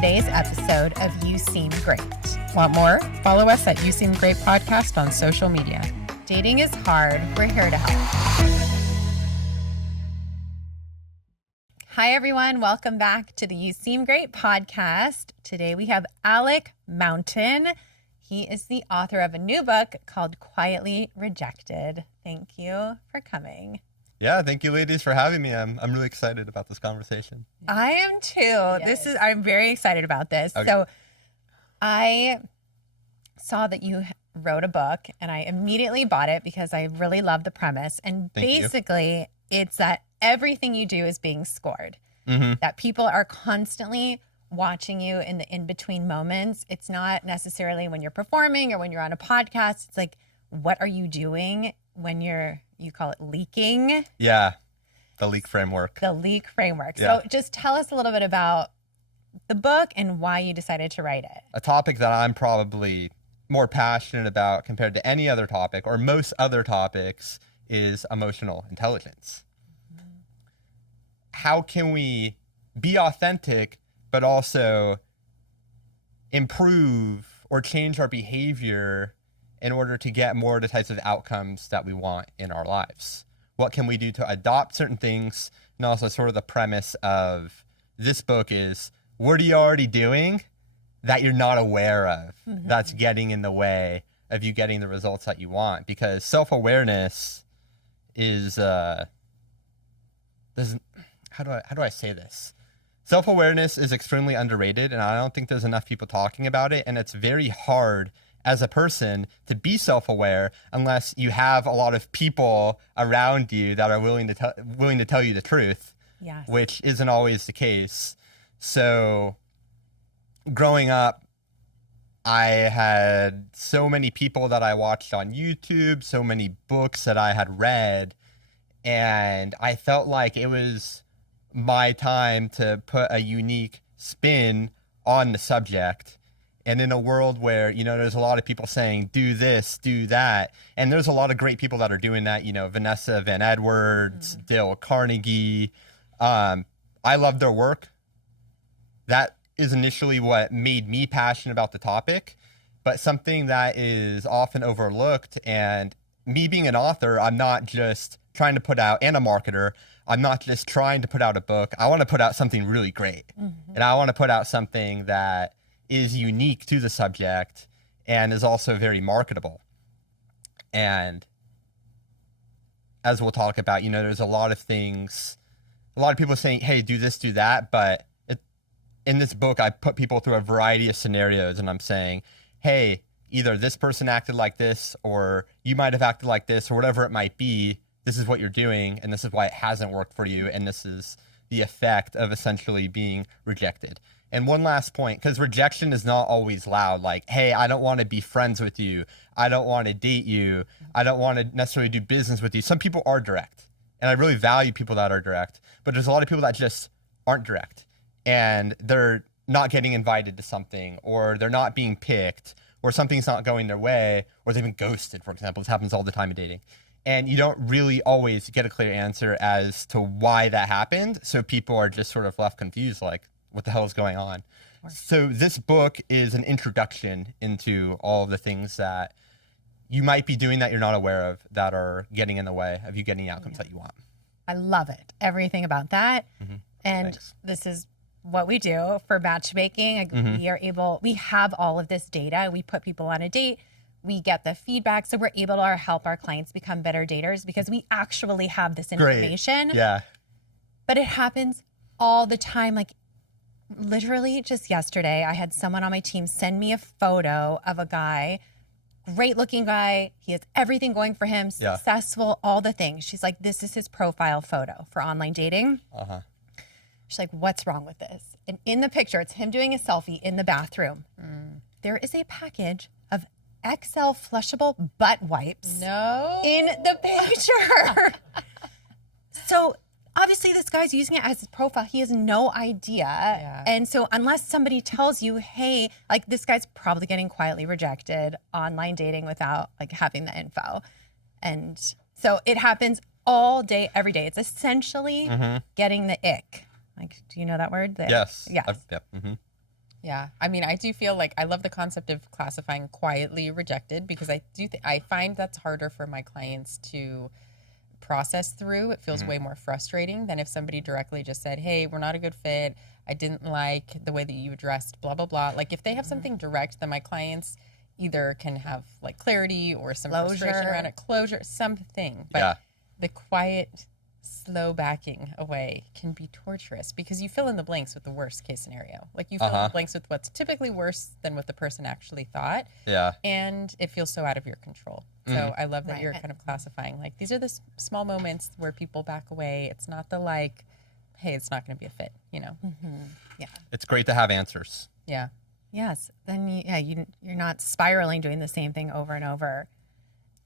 today's episode of You Seem Great. Want more? Follow us at You Seem Great Podcast on social media. Dating is hard. We're here to help. Hi, everyone. Welcome back to the You Seem Great podcast. Today we have Alec Mountain. He is the author of a new book called Quietly Rejected. Thank you for coming. Yeah, thank you ladies for having me. I'm really excited about this conversation. I am too. Yes. I'm very excited about this. Okay. So I saw that you wrote a book and I immediately bought it because I really love the premise. And Thank basically it's that everything you do is being scored. That people are constantly watching you in the in-between moments. It's not necessarily when you're performing or when you're on a podcast. It's like, what are you doing when you call it leaking? Yeah, the leak framework. The leak framework. Yeah. So just tell us a little bit about the book and why you decided to write it. A topic that I'm probably more passionate about compared to any other topic or most other topics is emotional intelligence. How can we be authentic but also improve or change our behavior in order to get more of the types of outcomes that we want in our lives? What can we do to adopt certain things? And also sort of the premise of this book is, what are you already doing that you're not aware of that's getting in the way of you getting the results that you want? Because self-awareness is, how do I say this? Self-awareness is extremely underrated, and I don't think there's enough people talking about it. And it's very hard as a person to be self-aware unless you have a lot of people around you that are willing to tell you the truth, Yes. which isn't always the case. So growing up, I had so many people that I watched on YouTube, so many books that I had read, and I felt like it was my time to put a unique spin on the subject. And in a world where, there's a lot of people saying, do this, do that. And there's a lot of great people that are doing that, Vanessa Van Edwards, Dale Carnegie. I love their work. That is initially what made me passionate about the topic. But something that is often overlooked, and me being an author, I'm not just trying to put out, and a marketer, I'm not just trying to put out a book. I want to put out something really great. And I want to put out something that is unique to the subject and is also very marketable. And as we'll talk about, there's a lot of things, a lot of people saying, hey, do this, do that. But in this book, I put people through a variety of scenarios and I'm saying, hey, either this person acted like this, or you might have acted like this, or whatever it might be. This is what you're doing, and this is why it hasn't worked for you, and this is the effect of essentially being rejected. And one last point, because rejection is not always loud, like, hey, I don't want to be friends with you. I don't want to date you. I don't want to necessarily do business with you. Some people are direct, and I really value people that are direct, but there's a lot of people that just aren't direct, and they're not getting invited to something, or they're not being picked, or something's not going their way, or they've been ghosted, for example. This happens all the time in dating. And you don't really always get a clear answer as to why that happened, so people are just sort of left confused, like, what the hell is going on? So this book is an introduction into all of the things that you might be doing that you're not aware of that are getting in the way of you getting the outcomes that you want. I love it. Everything about that. And Thanks. this is what we do for matchmaking. Like, we have all of this data. We put people on a date. We get the feedback. So we're able to help our clients become better daters because we actually have this information. Great. Yeah. But it happens all the time. Like, literally just yesterday, I had someone on my team send me a photo of a guy, great looking guy. He has everything going for him, Yeah. successful, all the things. She's like, this is his profile photo for online dating. She's like, what's wrong with this? And in the picture, it's him doing a selfie in the bathroom. There is a package of XL flushable butt wipes in the picture. So obviously this guy's using it as his profile. He has no idea. Yeah. And so unless somebody tells you, hey, like this guy's probably getting quietly rejected online dating without like having the info. And so it happens all day, every day. It's essentially getting the ick. Like, do you know that word? Yes. Yes. Yep. Yeah. I mean, I do feel like I love the concept of classifying quietly rejected, because I do I find that's harder for my clients to process through. It feels way more frustrating than if somebody directly just said, hey, we're not a good fit. I didn't like the way that you addressed blah, blah, blah. Like if they have something direct, then my clients either can have like clarity or some frustration around it, closure, something. But the quiet, slow backing away can be torturous, because you fill in the blanks with the worst case scenario. Like you fill in the blanks with what's typically worse than what the person actually thought. Yeah. And it feels so out of your control. So I love that you're kind of classifying, like, these are the small moments where people back away. It's not the like, hey, it's not going to be a fit, you know? Yeah. It's great to have answers. Yeah. Yes. Then you're not spiraling doing the same thing over and over.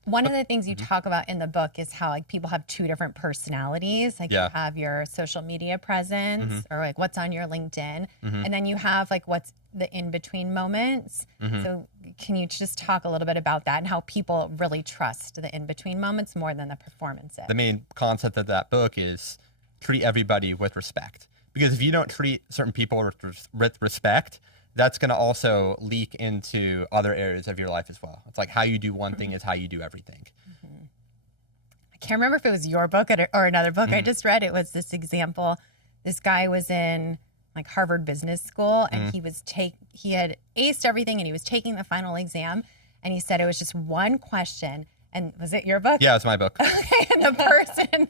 One of the things you talk about in the book is how like people have two different personalities. Like you have your social media presence or like what's on your LinkedIn. And then you have like what's the in-between moments. So can you just talk a little bit about that and how people really trust the in-between moments more than the performances? The main concept of that book is treat everybody with respect. Because if you don't treat certain people with respect, that's going to also leak into other areas of your life as well. It's like how you do one thing is how you do everything. I can't remember if it was your book or another book I just read. It was this example. This guy was in like Harvard Business School, and he had aced everything, and he was taking the final exam, and he said it was just one question. And was it your book? Yeah, it's my book. Okay, and the person,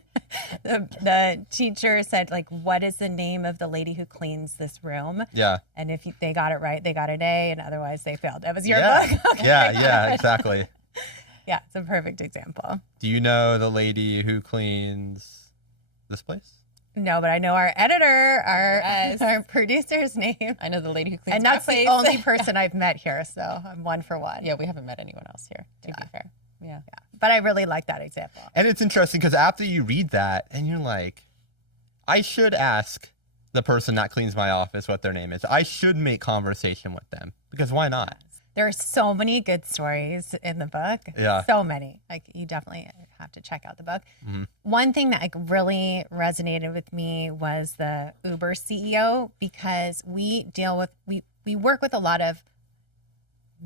the teacher said, like, what is the name of the lady who cleans this room? Yeah. And if they got it right, they got an A, and otherwise they failed. That was your book? Okay. Yeah, exactly. Yeah, it's a perfect example. Do you know the lady who cleans this place? No, but I know our editor, our producer's name. I know the lady who cleans and that's the only person I've met here, so I'm 1 for 1. Yeah, we haven't met anyone else here, to be fair. Yeah. But I really like that example. And it's interesting because after you read that and you're like, I should ask the person that cleans my office what their name is. I should make conversation with them, because why not? There are so many good stories in the book. Yeah. So many. Like, you definitely have to check out the book. One thing that like really resonated with me was the Uber CEO, because we work with a lot of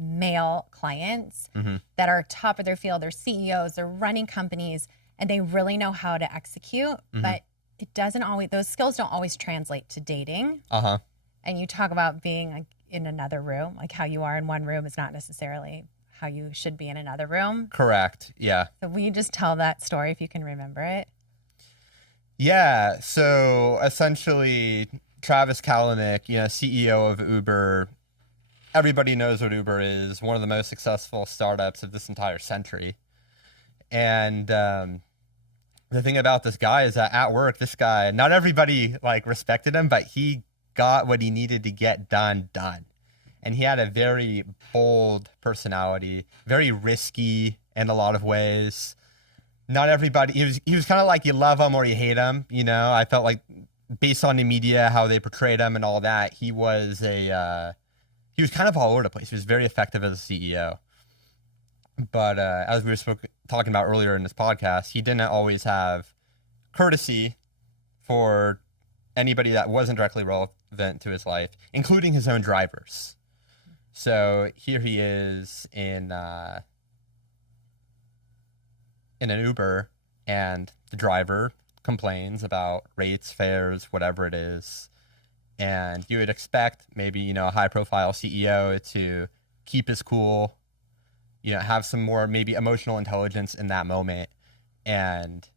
male clients that are top of their field. They're CEOs, they're running companies, and they really know how to execute, but it doesn't always, those skills don't always translate to dating. And you talk about being like in another room, like how you are in one room is not necessarily how you should be in another room. Correct. Yeah. So will you just tell that story if you can remember it? Yeah. So essentially, Travis Kalanick, CEO of Uber, everybody knows what Uber is, one of the most successful startups of this entire century. And the thing about this guy is that at work, this guy, not everybody like respected him, but he got what he needed to get done. And he had a very bold personality, very risky in a lot of ways. Not everybody, he was kind of like you love him or you hate him. I felt like based on the media, how they portrayed him and all that, he was kind of all over the place. He was very effective as a CEO. But as we were talking about earlier in this podcast, he didn't always have courtesy for anybody that wasn't directly relevant to his life, including his own drivers. So here he is in an Uber, and the driver complains about rates, fares, whatever it is. And you would expect maybe, a high-profile CEO to keep his cool, have some more maybe emotional intelligence in that moment and,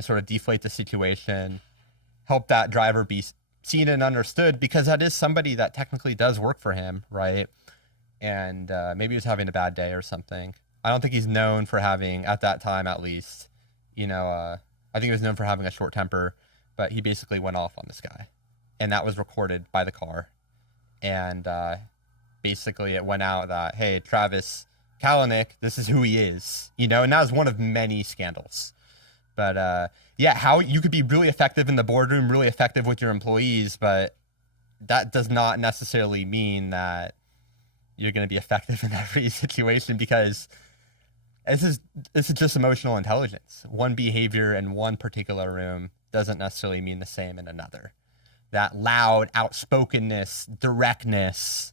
sort of deflate the situation, help that driver be seen and understood, because that is somebody that technically does work for him, right? And maybe he was having a bad day or something. I don't think he's known for having, at that time at least, I think he was known for having a short temper, but he basically went off on this guy. And that was recorded by the car. And basically it went out that, hey, Travis Kalanick, this is who he is. And that was one of many scandals. But how you could be really effective in the boardroom, really effective with your employees, but that does not necessarily mean that you're going to be effective in every situation, because this is just emotional intelligence. One behavior in one particular room doesn't necessarily mean the same in another. that loud outspokenness, directness,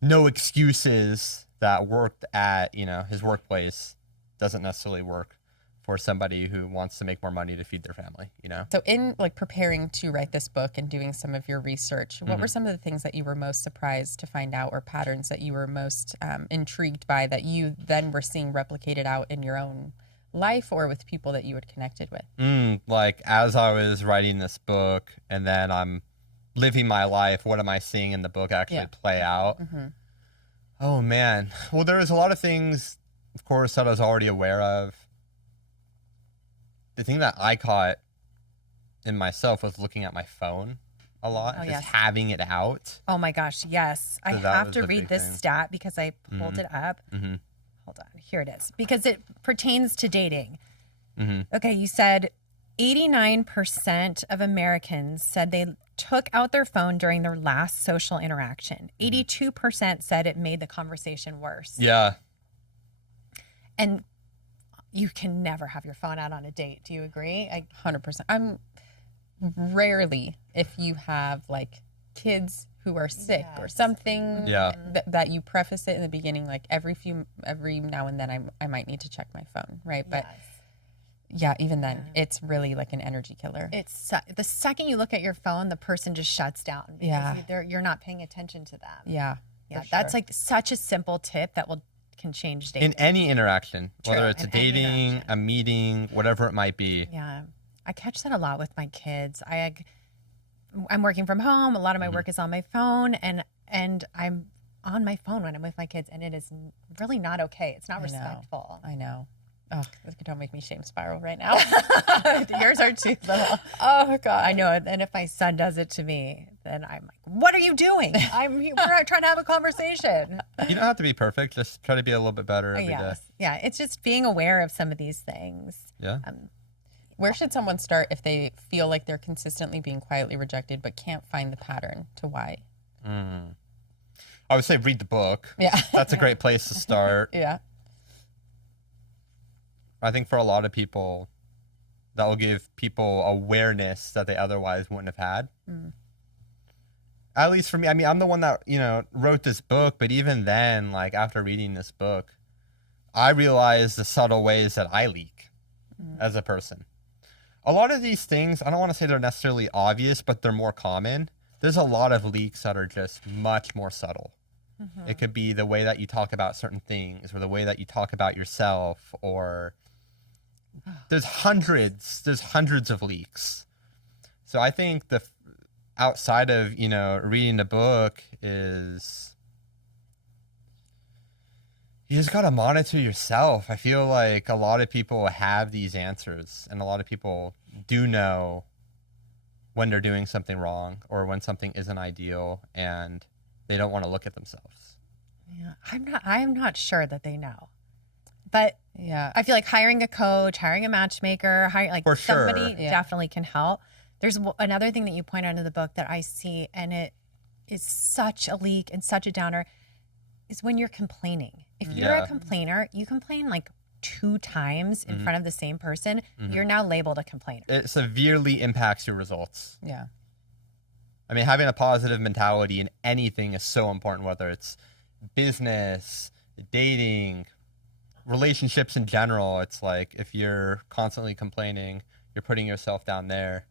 no excuses that worked at, his workplace doesn't necessarily work for somebody who wants to make more money to feed their family, So in like preparing to write this book and doing some of your research, what were some of the things that you were most surprised to find out, or patterns that you were most intrigued by that you then were seeing replicated out in your own life or with people that you had connected with? Like as I was writing this book and then I'm living my life, what am I seeing in the book actually play out? Oh man. Well, there was a lot of things, of course, that I was already aware of. The thing that I caught in myself was looking at my phone a lot, having it out. Oh my gosh, yes. So I have to read this stat because I pulled it up. Hold on, here it is. Because it pertains to dating. Okay, you said 89% of Americans said they took out their phone during their last social interaction. 82% said it made the conversation worse. Yeah. And you can never have your phone out on a date. Do you agree? 100%. I'm rarely, if you have like kids who are sick or something, that you preface it in the beginning, like every now and then I might need to check my phone, right? But even then, it's really like an energy killer. It's the second you look at your phone, the person just shuts down because you're not paying attention to them. Yeah. That's like such a simple tip that can change dating. In any interaction, whether it's a dating, a meeting, whatever it might be. Yeah. I catch that a lot with my kids. I'm working from home. A lot of my work is on my phone, and I'm on my phone when I'm with my kids, and it is really not okay. It's not respectful. I know. Oh, don't make me shame spiral right now. Yours are too little. Oh God, I know. And if my son does it to me, then I'm like, "What are you doing? We're trying to have a conversation." You don't have to be perfect. Just try to be a little bit better every day. Yeah. It's just being aware of some of these things. Yeah. Where should someone start if they feel like they're consistently being quietly rejected but can't find the pattern to why? I would say read the book. Yeah. That's a great place to start. Yeah. I think for a lot of people, that will give people awareness that they otherwise wouldn't have had. At least for me. I mean, I'm the one that, wrote this book, but even then, like after reading this book, I realized the subtle ways that I leak as a person. A lot of these things, I don't want to say they're necessarily obvious, but they're more common. There's a lot of leaks that are just much more subtle. It could be the way that you talk about certain things or the way that you talk about yourself, or there's hundreds of leaks. So I think outside of, reading the book is you just got to monitor yourself. I feel like a lot of people have these answers, and a lot of people do know when they're doing something wrong or when something isn't ideal, and they don't want to look at themselves. Yeah, I'm not sure that they know. But I feel like hiring a coach, hiring a matchmaker, somebody definitely can help. There's another thing that you point out in the book that I see, and it is such a leak and such a downer, is when you're complaining. If you're a complainer, you complain like 2 times in front of the same person, you're now labeled a complainer. It severely impacts your results. Yeah. I mean, having a positive mentality in anything is so important, whether it's business, dating, relationships in general. It's like if you're constantly complaining, you're putting yourself down there,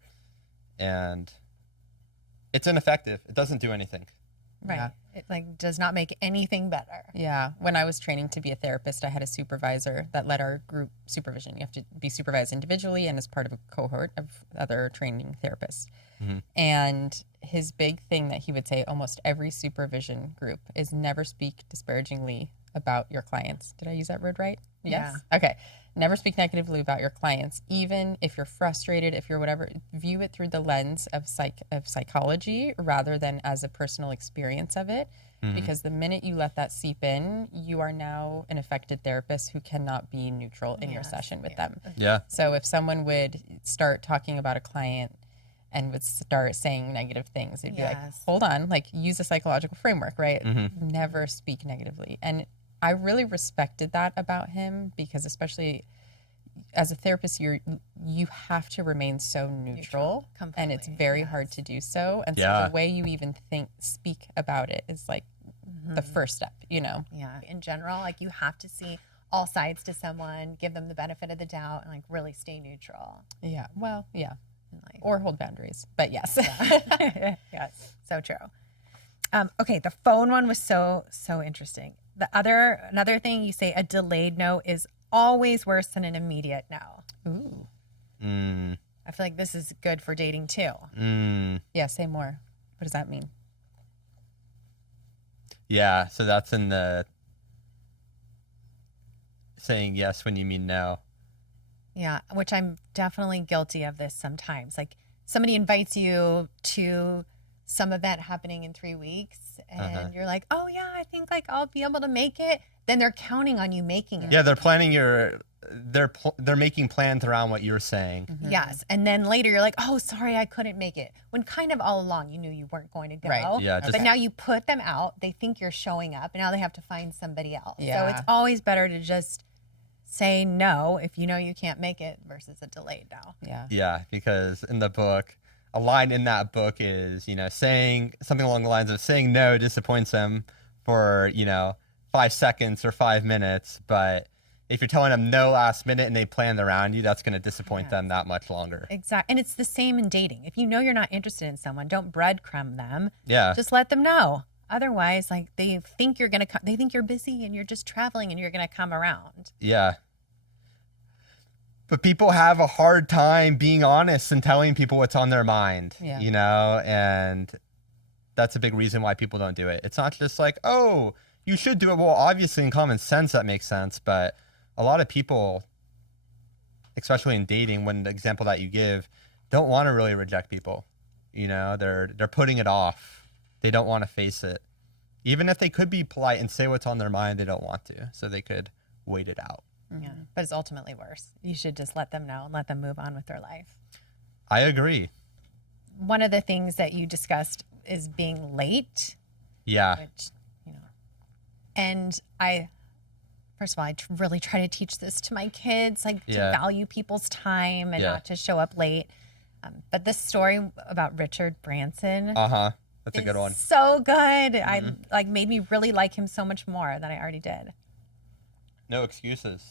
and it's ineffective. It doesn't do anything. Right. Yeah. It does not make anything better. Yeah. When I was training to be a therapist, I had a supervisor that led our group supervision. You have to be supervised individually and as part of a cohort of other training therapists. And his big thing that he would say almost every supervision group is never speak disparagingly about your clients. Did I use that word right? Yes. Yeah. Okay. Never speak negatively about your clients, even if you're frustrated, if you're whatever. View it through the lens of psychology rather than as a personal experience of it. Because the minute you let that seep in, you are now an affected therapist who cannot be neutral in your session with them. Yeah. So if someone would start talking about a client and would start saying negative things, it'd be like, hold on, like use a psychological framework, right? Never speak negatively. And I really respected that about him, because especially as a therapist, you have to remain so neutral and it's very hard to do so. And so the way you even speak about it is like the first step, you know? Yeah. In general, like you have to see all sides to someone, give them the benefit of the doubt, and like really stay neutral. Yeah. Well, yeah. Or hold boundaries, but yes. Yes. So true. Okay. The phone one was so interesting. Another thing you say, a delayed no is always worse than an immediate no. Ooh. I feel like this is good for dating too. Yeah. Say more. What does that mean? Yeah. So that's in the saying yes when you mean no. Yeah, which I'm definitely guilty of this sometimes. Like somebody invites you to some event happening in 3 weeks and you're like, oh yeah, I think like I'll be able to make it. Then they're counting on you making it. Yeah, they're planning they're making plans around what you're saying. Yes. And then later you're like, oh, sorry, I couldn't make it. When kind of all along you knew you weren't going to go. Right. Yeah, but now you put them out. They think you're showing up and now they have to find somebody else. Yeah. So it's always better to just say no if you know you can't make it versus a delayed no. Yeah. Yeah, because in the book, a line in that book is, saying something along the lines of saying no disappoints them for, 5 seconds or 5 minutes. But if you're telling them no last minute and they planned around you, that's going to disappoint them that much longer. Exactly. And it's the same in dating. If you know you're not interested in someone, don't breadcrumb them. Yeah. Just let them know. Otherwise, like they think you're going to they think you're busy and you're just traveling and you're going to come around. Yeah. But people have a hard time being honest and telling people what's on their mind, and that's a big reason why people don't do it. It's not just like, oh, you should do it. Well, obviously in common sense, that makes sense. But a lot of people, especially in dating, when the example that you give, don't want to really reject people. They're putting it off. They don't want to face it. Even if they could be polite and say what's on their mind, they don't want to. So they could wait it out. Yeah, but it's ultimately worse. You should just let them know and let them move on with their life. I agree. One of the things that you discussed is being late. Yeah. Which, and first of all, I really try to teach this to my kids, like to value people's time and not to show up late. But this story about Richard Branson. That's a good one. So good. I made me really like him so much more than I already did. No excuses.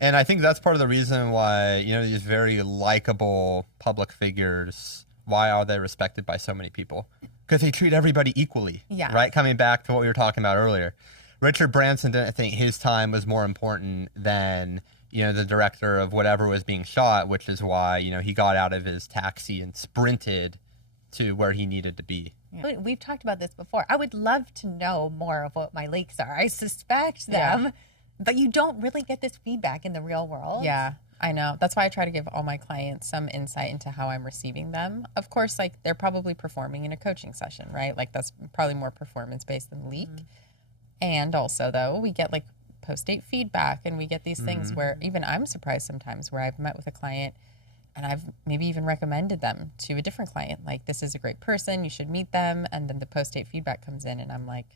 And I think that's part of the reason why, these very likable public figures, why are they respected by so many people? Because they treat everybody equally. Yeah. Right? Coming back to what we were talking about earlier. Richard Branson didn't think his time was more important than, the director of whatever was being shot, which is why, he got out of his taxi and sprinted to where he needed to be. Yeah. We've talked about this before. I would love to know more of what my leaks are. I suspect them, but you don't really get this feedback in the real world. Yeah, I know. That's why I try to give all my clients some insight into how I'm receiving them. Of course, like they're probably performing in a coaching session, right? Like that's probably more performance-based than leak. And also though, we get like post-date feedback and we get these things where even I'm surprised sometimes where I've met with a client and I've maybe even recommended them to a different client. Like, this is a great person. You should meet them. And then the post-date feedback comes in and I'm like,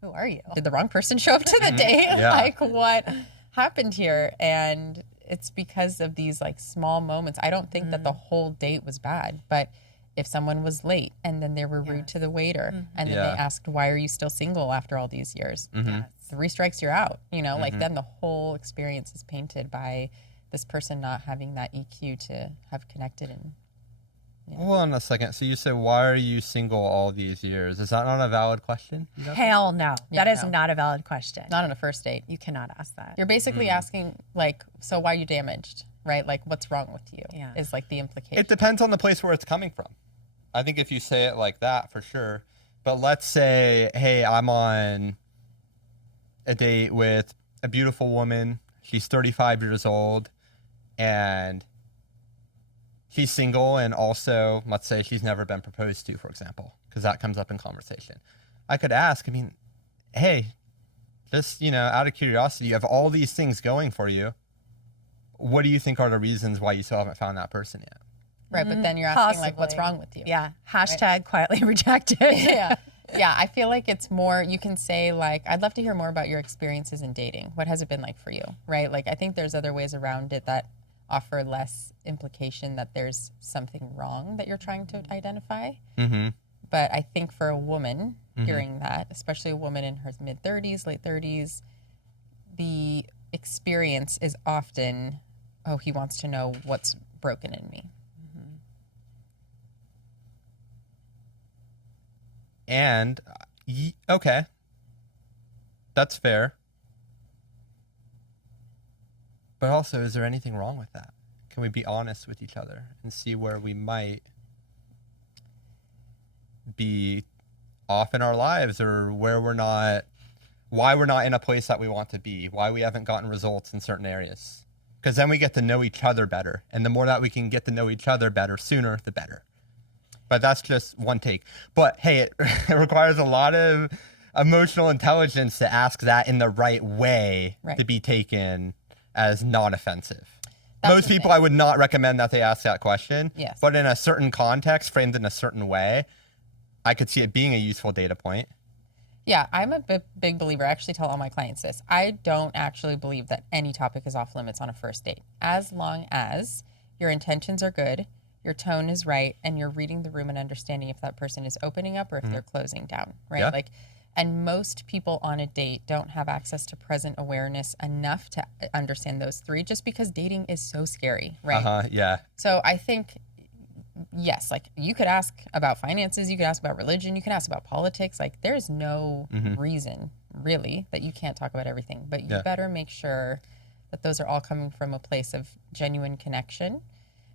who are you? Did the wrong person show up to the date? Like, what happened here? And it's because of these like small moments. I don't think that the whole date was bad, but if someone was late and then they were rude to the waiter and then they asked, why are you still single after all these years? 3 strikes, you're out. Like then the whole experience is painted by this person not having that EQ to have connected. And Hold on a second. So you said, why are you single all these years? Is that not a valid question? Hell no. Yeah, that is no. not a valid question. Not on a first date. You cannot ask that. You're basically asking, like, so why are you damaged, right? Like, what's wrong with you is like the implication. It depends on the place where it's coming from. I think if you say it like that, for sure. But let's say, hey, I'm on a date with a beautiful woman. She's 35 years old and she's single, and also, let's say she's never been proposed to, for example, because that comes up in conversation. I could ask, hey, just, out of curiosity, you have all these things going for you. What do you think are the reasons why you still haven't found that person yet? Right, but then you're asking, like, what's wrong with you? Yeah. Hashtag quietly rejected. Yeah. Yeah, I feel like it's more, you can say like, I'd love to hear more about your experiences in dating. What has it been like for you, right? Like, I think there's other ways around it that offer less implication that there's something wrong that you're trying to identify. Mm-hmm. But I think for a woman hearing that, especially a woman in her mid 30s, late 30s, the experience is often, oh, he wants to know what's broken in me. And, okay, that's fair. But also, is there anything wrong with that? Can we be honest with each other and see where we might be off in our lives, or where we're not, why we're not in a place that we want to be, why we haven't gotten results in certain areas? Because then we get to know each other better. And the more that we can get to know each other better sooner, the better. But that's just one take. But hey, it requires a lot of emotional intelligence to ask that in the right way to be taken as non-offensive. Most people, I would not recommend that they ask that question. Yes. But in a certain context, framed in a certain way, I could see it being a useful data point. Yeah, I'm a big believer. I actually tell all my clients this. I don't actually believe that any topic is off limits on a first date, as long as your intentions are good, your tone is right, and you're reading the room and understanding if that person is opening up or if they're closing down, right? Yeah. Like, and most people on a date don't have access to present awareness enough to understand those three, just because dating is so scary, right? Yeah. So I think, yes, like, you could ask about finances, you could ask about religion, you can ask about politics. Like, there's no reason really that you can't talk about everything, but you better make sure that those are all coming from a place of genuine connection,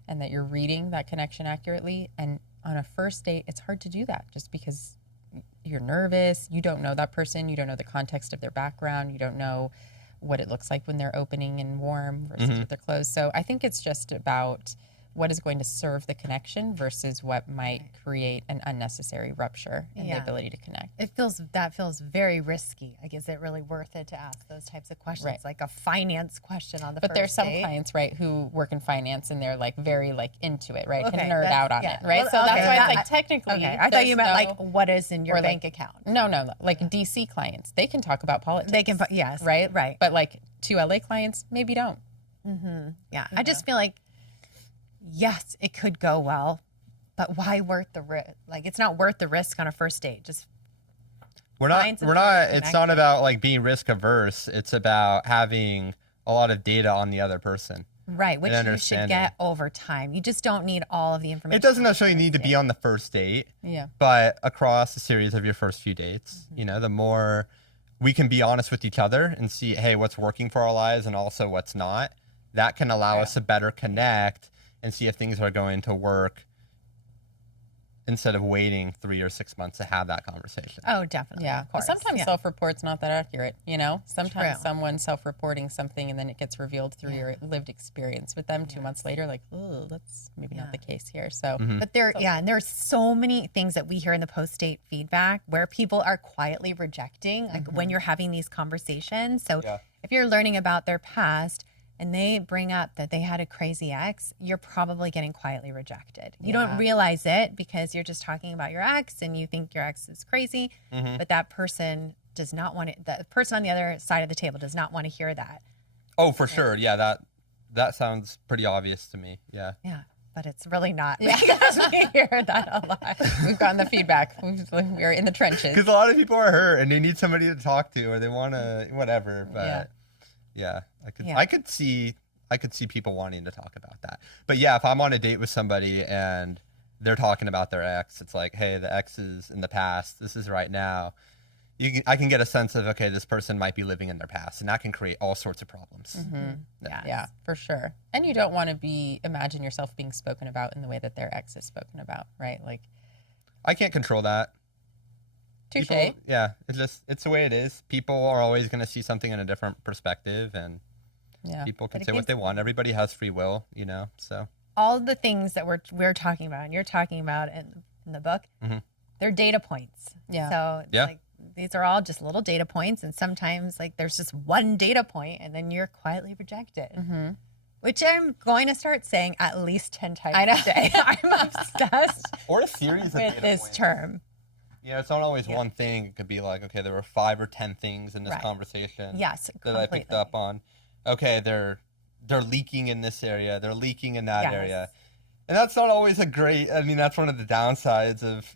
and that you're reading that connection accurately. And on a first date, it's hard to do that just because you're nervous. You don't know that person. You don't know the context of their background. You don't know what it looks like when they're opening and warm versus with their closed. So I think it's just about what is going to serve the connection versus what might create an unnecessary rupture in the ability to connect. That feels very risky. Like, is it really worth it to ask those types of questions? Right. Like a finance question on the But first there's some date? clients, right, who work in finance and they're like very like into it, right? Okay, Can nerd that's- out on yeah. it, right? Well, So that's okay, why that- it's like technically. Okay, I thought you meant there's like what is in your or, like, bank account. No, like DC clients, they can talk about politics. They can, yes, right? right. But like to LA clients, maybe don't. Yeah, I just feel like, yes, it could go well, but why worth the risk? Like, it's not worth the risk on a first date. Just We're not, it's not about like being risk averse. It's about having a lot of data on the other person. right, which and you should get over time. You just don't need all of the information. It doesn't necessarily need to be on the first date. Yeah. But across a series of your first few dates, you know, the more we can be honest with each other and see, hey, what's working for our lives and also what's not, that can allow us to better connect and see if things are going to work instead of waiting 3 or 6 months to have that conversation. Oh, definitely. Yeah. Of But course. sometimes self-report's not that accurate, you know? Sometimes True. someone's self-reporting something and then it gets revealed through your lived experience with them 2 months later, like, oh, that's maybe not the case here. So, But and there's so many things that we hear in the post-date feedback where people are quietly rejecting, like when you're having these conversations. So if you're learning about their past and they bring up that they had a crazy ex, you're probably getting quietly rejected. You don't realize it because you're just talking about your ex and you think your ex is crazy, but that person does not want it. The person on the other side of the table does not want to hear that. Oh, for sure. Yeah, that sounds pretty obvious to me. Yeah. Yeah. But it's really not, because we hear that a lot. we've gotten the feedback. We're in the trenches. Because a lot of people are hurt and they need somebody to talk to, or they want to whatever. But I could see people wanting to talk about that. But yeah, if I'm on a date with somebody and they're talking about their ex, it's like, hey, the ex is in the past. This is right now. I can get a sense of, okay, this person might be living in their past, and that can create all sorts of problems. Yeah, for sure. And you don't want to imagine yourself being spoken about in the way that their ex is spoken about, right? Like, I can't control that. touche. Yeah, it's the way it is. People are always going to see something in a different perspective, and people can say what they want. Everybody has free will, you know. So all the things that we're talking about and you're talking about in the book, they're data points. Yeah. So it's like, these are all just little data points, and sometimes like there's just one data point and then you're quietly rejected. Which I'm going to start saying at least 10 times a day. I'm obsessed or a series of with data this points. term. Yeah, it's not always one thing. It could be like, okay, there were 5 or 10 things in this Right. conversation Yes, that I picked completely. up on. Okay, they're leaking in this area. They're leaking in that Yes. area. And that's not always that's one of the downsides of,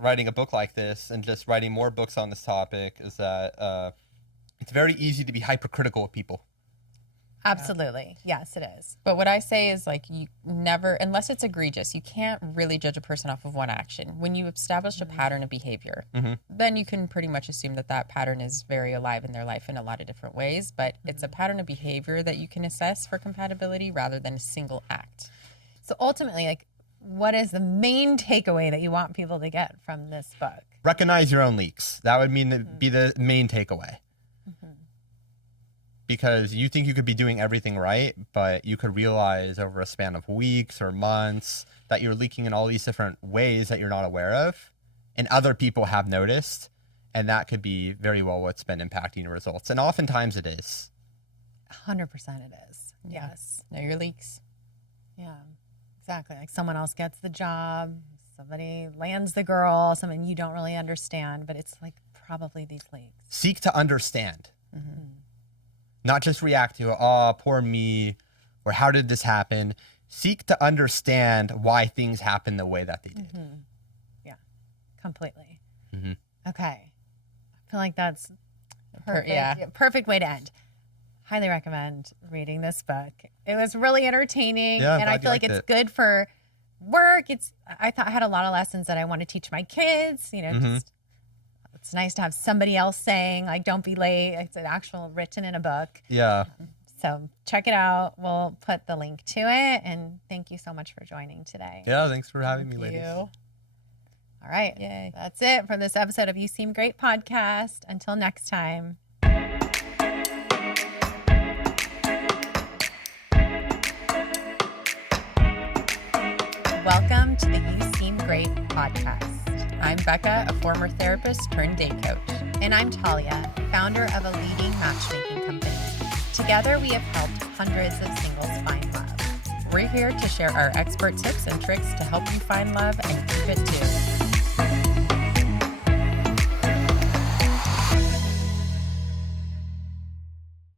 writing a book like this and just writing more books on this topic is that it's very easy to be hypercritical of people. Absolutely. Yes, it is. But what I say is like you never, unless it's egregious, you can't really judge a person off of one action. When you establish a pattern of behavior, then you can pretty much assume that that pattern is very alive in their life in a lot of different ways. But it's a pattern of behavior that you can assess for compatibility rather than a single act. So ultimately, like, what is the main takeaway that you want people to get from this book? Recognize your own leaks. That would be the main takeaway. Because you think you could be doing everything right, but you could realize over a span of weeks or months that you're leaking in all these different ways that you're not aware of, and other people have noticed, and that could be very well what's been impacting your results. And oftentimes it is. 100% it is. Yes. Know your leaks. Yeah, exactly. Like someone else gets the job, somebody lands the girl, someone you don't really understand, but it's like probably these leaks. Seek to understand. Not just react to, oh, poor me, or how did this happen? Seek to understand why things happen the way that they did. Yeah, completely. Mm-hmm. Okay. I feel like that's perfect, Yeah. perfect way to end. Highly recommend reading this book. It was really entertaining, Yeah, I'm and I glad you feel like liked it's it. good for work. I had a lot of lessons that I want to teach my kids. Just, it's nice to have somebody else saying, like, don't be late. It's an actual written in a book. Yeah. So check it out. We'll put the link to it. And thank you so much for joining today. Yeah, thanks for having me, Thank ladies. you. All right. Yay. That's it for this episode of You Seem Great podcast. Until next time. Welcome to the You Seem Great podcast. I'm Becca, a former therapist turned date coach. And I'm Talia, founder of a leading matchmaking company. Together, we have helped hundreds of singles find love. We're here to share our expert tips and tricks to help you find love and keep it too.